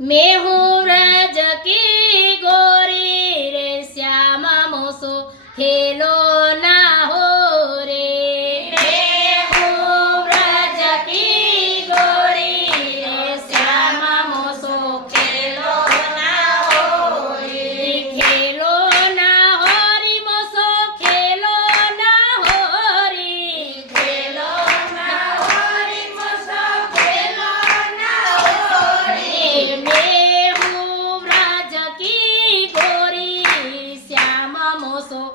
મેં હું રજકી ગોરી રે શ્યામ મોસો ખેલો gozo